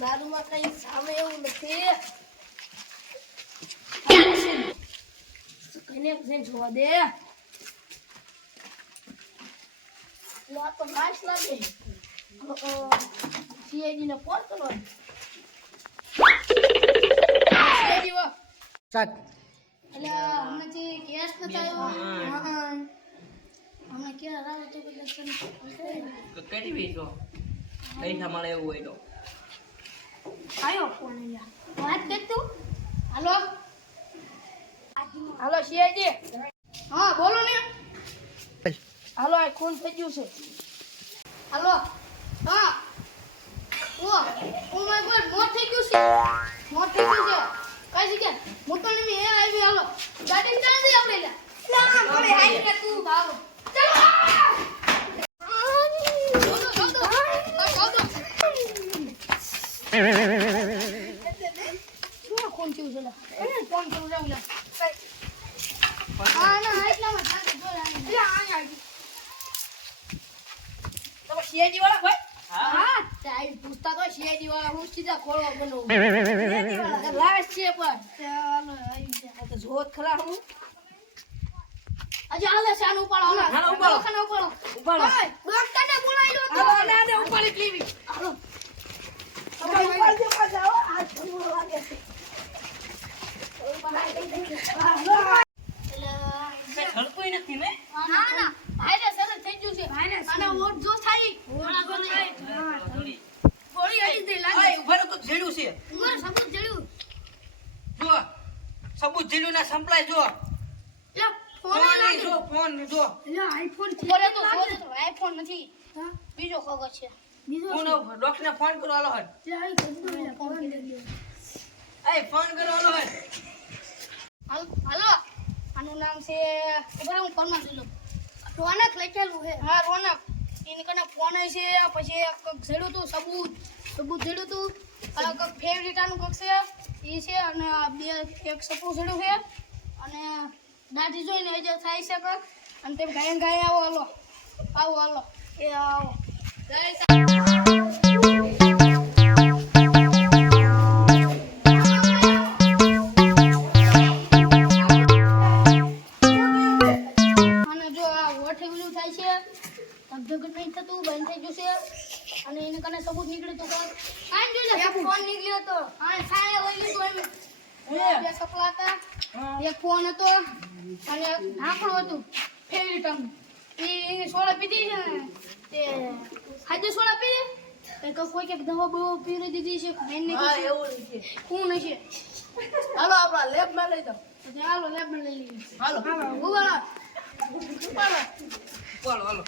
દારૂમાં કઈ સામે એવું નથી. કઈને જોવા દે. આ તો નાશ લાગે. સીઆઈડી ને ફોન કરો. સીઆઈડી વા સાત એટલે હમણાંથી કેસ નતા આવ્યો. હા હમણાં ક્યાં રાવ તો ઇલેક્શન કરી વેચો પૈસા મળે એવું હોય તો આયો ફોન અહીંયા વાત કર તું. હાલો હાલો સીઆઈડી. હા બોલો ને. હાલો આ ખૂન થઈ ગયું છે. હાલો હા ઓ માય ગોડ મોત થઈ ગયું છે. મોત થઈ ગયું છે. કઈ જગ્યા મોટો ને મે આવી. હાલો ગાડી ચાલી દે આપણે. લા આપણે હાઈ કે તું ભાગો. પૂછતા તો સીઆઈડી વાળા હું સીધા ખોળવા બનાવું લાવે છે પણ જોત ખરા હું અજે હાલે છે આનું ઉપાડો. હાલો ઉપાડો ખાના ઉપાડો ઉપાડો. ડોક્ટર ને બોલાવી લો. હાલો આને ઉપાડી લેવી. હાલો ઉપાડી દે પાછા. આ છોડો લાગે છે. હલકોઈ નથી ને. ના ના ભાઈને સરસ થઈ ગયું છે. ભાઈને અને વોટ જો થાય ઓલા ગો થાય. ગોળી હટી દે લાગે. ઓય ઉભારો તો જેડ્યું છે. ઉમર સબૂત જડ્યું. જો સબૂત જેડ્યું ના સંપલાય જો. લે ફોન લાગે. જો ફોન જો. લે આઈફોન છે. બોલે તો આઈફોન નથી. બીજો ખબર છે. બીજો ફોન ડોક્ટર ને ફોન કરો હાલો હટ. લે આઈ ફોન કરી દે. એ ફોન કરો હાલો હટ. હાલો આનું નામ છે ખબર હું ફોનમાં જોઈ લઉં. રોનક લખેલું છે. હા રોનક એને કને ફોન છે. પછી એક જડ્યું તું સબૂત જડ્યું તું. ફેવરિટ આનું કોક છે એ છે. અને બે એક સપનું જડ્યું છે. અને દાઢી જોઈને એ જે થાય છે કે અને તેમ ગાય આવો હાલો એ આવો અને એને કને સબૂત નીકળ્યું તો કાઈ જોઈ લે ફોન નીકળ્યો તો. હા સાય લઈ લીધો એમ. બે સપલા હતા. એક ફોન હતો અને ઢાંકણું હતું ફેવરિટ આમ. એ સોડા પીધી છે ને તે ખાધે સોડા પીધી તો કોઈ કે દવા બહુ પીરી દીધી છે. હા એવું છે. શું છે હાલો આપણા લેબ માં લઈ જાઓ. હાલો લેબ માં લઈ લઈએ. હાલો ઉપાડો હાલો હાલો.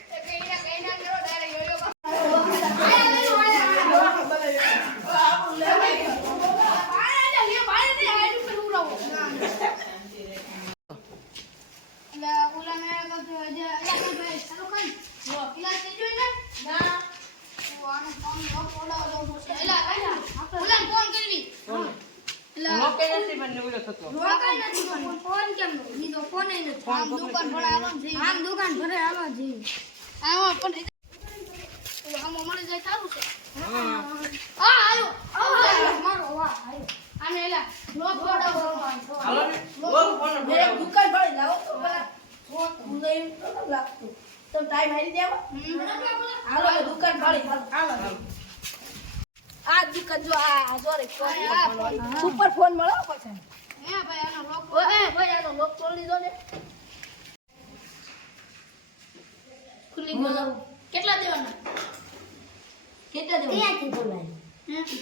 ટાઈમ હારી દેવા. હાલો દુકાન ફાડી હાલો. આ દુકાન જો આ જોરે સુપર ફોન મળો પછી. હે ભાઈ આનો લોક ભાઈ આનો લોક તોડી દીધો ને. ખુલ્લી ગયો. કેટલા દેવાના? ત્યાંથી બોલાય.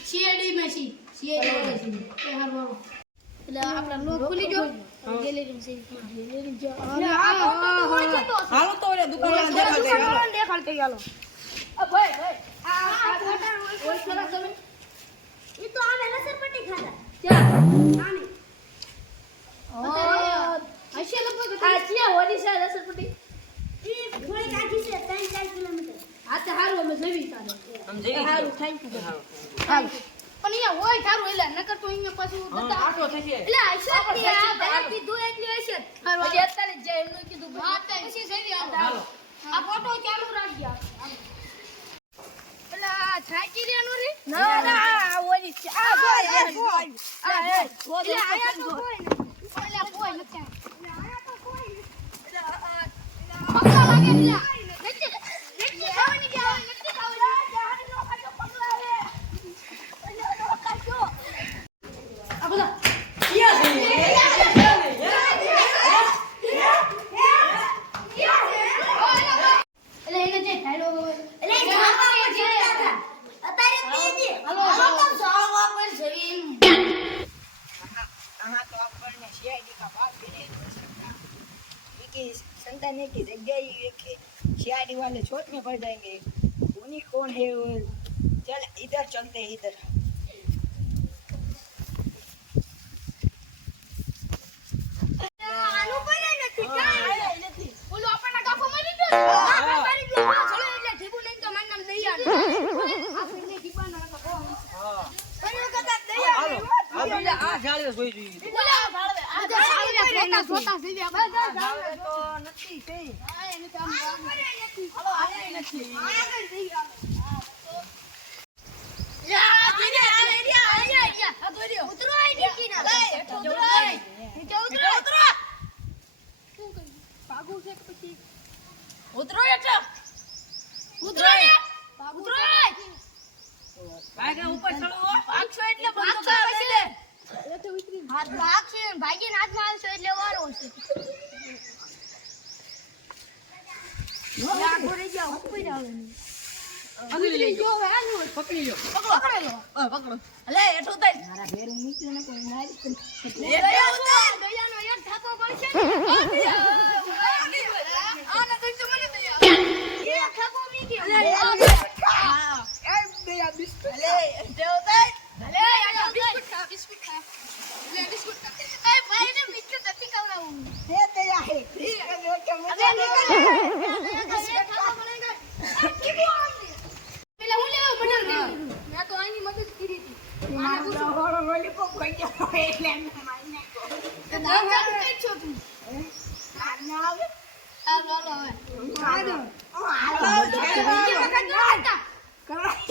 સીઆઈડી માં સીઆઈડી એ હાલો એટલે આપણા લોક ખુલી ગયો. ગેલેરી છે. ગેલેરી જો હાલો તો ઓરે દુકાન દેખાડતે ચાલો. ભાઈ આ ઓય ખરા તમે ઈ તો આને લસરપટ્ટી ખાધા. ક્યાં આને હશે લગભગ આ ક્યાં ઓડિશા લસરપટ્ટી ઈ થોડી કાઢી છે 3-4 કિલોમીટર. આ તો હારું અમે જવી તારે આમ જઈ હારું થેન્ક યુ. હારું પણ અહીંયા હોય સારું એટલે નકર તો અહીંયા પાછું આટો થશે. એટલે હશે આ ભાઈ કીધું એટલી હશે. હજી અત્યારે જ એમનું કીધું પછી જઈ હાલો. આ ફોટો ચાલુ રાખજો. પેલા છાકી રેનું રે ના ના એટલે આયા તો કોઈ નથી. એટલે કોઈ નથી. એટલે આયા તો કોઈ નથી. પગલા લાગે એટલે. નથી ખાવાની કે આવે નથી ખાવાની. જાહરી નો ખાજો પગલા આવે. એટલે નો ખાજો. આ બધા એટલે એને જે ડાયલોગ એટલે જાવા જે હતા અત્યારે પીજે હાલો તો જાવા પર જવી हाँ तो આપણને સીઆઈડી का बात भी नहीं हो सकता क्योंकि संतान की जगह ही एक सीआईडी वाले छोट में पड़ जाएंगे उन्हीं कौन है वो चल इधर चलते हैं इधर આનું કોઈ નથી કાઈ નથી બોલો આપણને ગાફો મળી ગયો આપણે મારી ગયો ચલો એટલે ઠીબુ લઈને તો મારું નામ દયા આપણે ઠીબાનો નતો કહો હા ફરી વખત દયા આ બીજા આ જાળવે જોઈ જોઈએ બોલો આ જાળવે જોતા થઈ બધા જાળવે તો નથી થઈ હા એને કામ નથી હાલો આને નથી આગળ થઈ ગયા યા દીને આ એરિયા આ દોર્યો ઉતરો આઈ નીચે ના લે ઉતરો નીચે ઉતરો ઉતરો શું કરી ભાગું છે કે પછી ઉતરો એટલે ઉતરો ઉતરો ભાગે ઉપર ચડો ભાગશો એટલે બંધ આવે છે એ તો ઉતરી હાથ ભાગશે ભાગીને હાથમાં આવશો એટલે વારો છે યા ગોરે જાવ ઉપર આવે ઉતરી જો હવે આનું પકડી લો પકડેલો પકડો લે એઠો તઈ મારા ઘેર નીકળે ને કોઈ મારી દયાનો એક થાપો પડશે આને તો મને દયા એક થાપો મીકી એ દયા બિસ્કુટ લે દેવતા લે આ બિસ્કુટ ખા લે બિસ્કુટ ખા એ ભાઈ ને બિસ્કુટ નથી ખવડાવું હે દયા હે કે અબે નિકલ થાપો બનેગા ઠીક આમ પેલા હું લેવા બનાવ દે મેં તો આની મદદ કરી હતી આને પૂછો હોળો લોલીપોપ ખાઈ ગયો એટલે એમને મારી નાખ્યો તો નામ કઈ છો તું ના આવે આ લો હવે હાલો બીજી વખત ન કરતા કરાય